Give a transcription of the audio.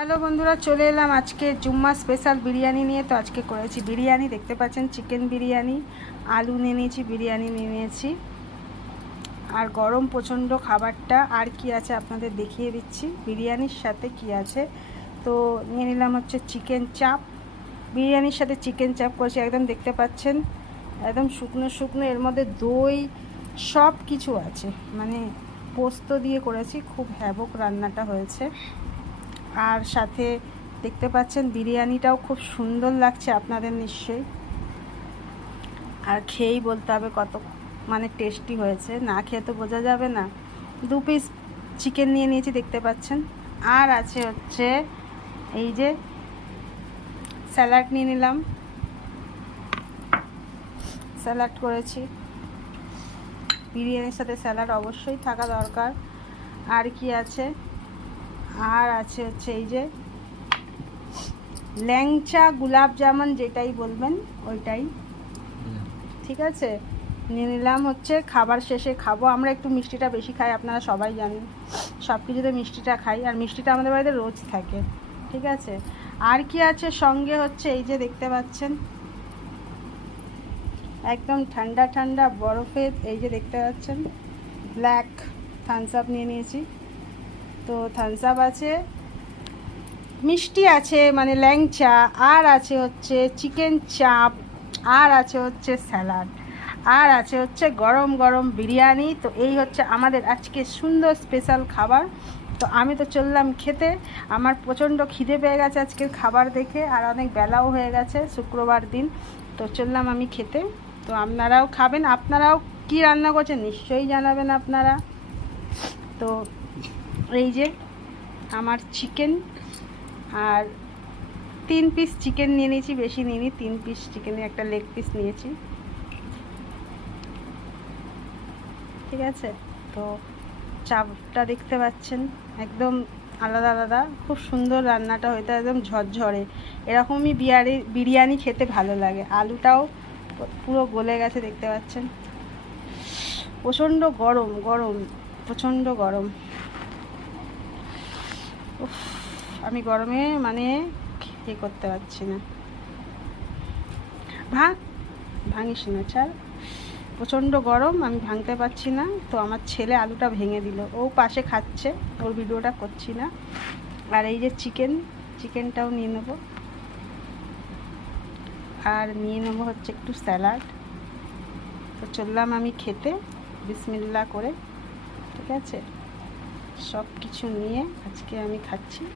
Hello বন্ধুরা, চলে এলাম আজকে জুম্মা স্পেশাল বিরিয়ানি নিয়ে। তো আজকে করেছি বিরিয়ানি, দেখতে পাচ্ছেন চিকেন বিরিয়ানি, আলু নিয়ে নিয়েছি, বিরিয়ানি নিয়ে নিয়েছি। আর গরম প্রচণ্ড খাবারটা। আর কি আছে আপনাদের দেখিয়ে দিচ্ছি বিরিয়ানির সাথে কি আছে। তো নিয়ে নিলাম হচ্ছে চিকেন চাপ। বিরিয়ানির সাথে চিকেন চাপ করেছি, একদম দেখতে পাচ্ছেন একদম শুকনো শুকনো, এর মধ্যে দই সব কিছু আছে, মানে পোস্ত দিয়ে করেছি, খুব হ্যাবক রান্নাটা হয়েছে। আর সাথে দেখতে পাচ্ছেন বিরিয়ানিটাও খুব সুন্দর লাগছে আপনাদের নিশ্চয়ই, আর খেয়েই বলতে হবে কত মানে টেস্টি হয়েছে, না খেয়ে তো বোঝা যাবে না। 2 পিস চিকেন নিয়ে নিয়েছি, দেখতে পাচ্ছেন। আর আছে হচ্ছে এই যে স্যালাড নিয়ে নিলাম, স্যালাড করেছি। বিরিয়ানির সাথে স্যালাড অবশ্যই থাকা দরকার। আর কি আছে, আর আছে হচ্ছে এই যে ল্যাংচা গুলাব জামুন, যেটাই বলবেন ওইটাই, ঠিক আছে। নিয়ে নিলাম হচ্ছে, খাবার শেষে খাবো, আমরা একটু মিষ্টিটা বেশি খাই, আপনারা সবাই জানেন, সব কিছুতে মিষ্টিটা খাই, আর মিষ্টিটা আমাদের বাড়িতে রোজ থাকে, ঠিক আছে। আর কি আছে সঙ্গে হচ্ছে এই যে দেখতে পাচ্ছেন একদম ঠান্ডা ঠান্ডা বরফের, এই যে দেখতে পাচ্ছেন ব্ল্যাক থামস আপ নিয়ে নিয়েছি। তো থামস আপ আছে, মিষ্টি আছে মানে ল্যাংচা, আর আছে হচ্ছে চিকেন চাপ, আর আছে হচ্ছে স্যালাড, আর আছে হচ্ছে গরম গরম বিরিয়ানি। তো এই হচ্ছে আমাদের আজকে সুন্দর স্পেশাল খাবার। তো আমি তো চললাম খেতে, আমার প্রচণ্ড খিদে পেয়ে গেছে আজকের খাবার দেখে, আর অনেক বেলাও হয়ে গেছে, শুক্রবার দিন। তো চললাম আমি খেতে। তো আপনারাও খাবেন, আপনারাও কি রান্না করছেন নিশ্চয়ই জানাবেন আপনারা। তো এই যে আমার চিকেন, আর 3 পিস চিকেন নিয়ে নিয়েছি, বেশি নিইনি, 3 পিস চিকেনের একটা লেগ পিস নিয়েছি, ঠিক আছে। তো চাপটা দেখতে পাচ্ছেন একদম আলাদা আলাদা, খুব সুন্দর রান্নাটা হইতে, একদম ঝরঝরে, এরকমই বিরিয়ানি খেতে ভালো লাগে। আলুটাও পুরো গলে গেছে, দেখতে পাচ্ছেন। প্রচণ্ড গরম গরম, প্রচণ্ড গরম। উফ, আমি গরমে মানে করতে পারছি না। ভাঙিস না, ছাড়। প্রচণ্ড গরম, আমি ভাঙতে পারছি না। তো আমার ছেলে আলুটা ভেঙে দিল, ও পাশে খাচ্ছে, ওর ভিডিওটা করছি না। আর এই যে চিকেনটাও নিয়ে নেব, আর নিয়ে নেবো হচ্ছে একটু স্যালাড। তো চললাম আমি খেতে বিসমিল্লাহ করে, ঠিক আছে। সব কিছু নিয়ে আজকে আমি খাচ্ছি।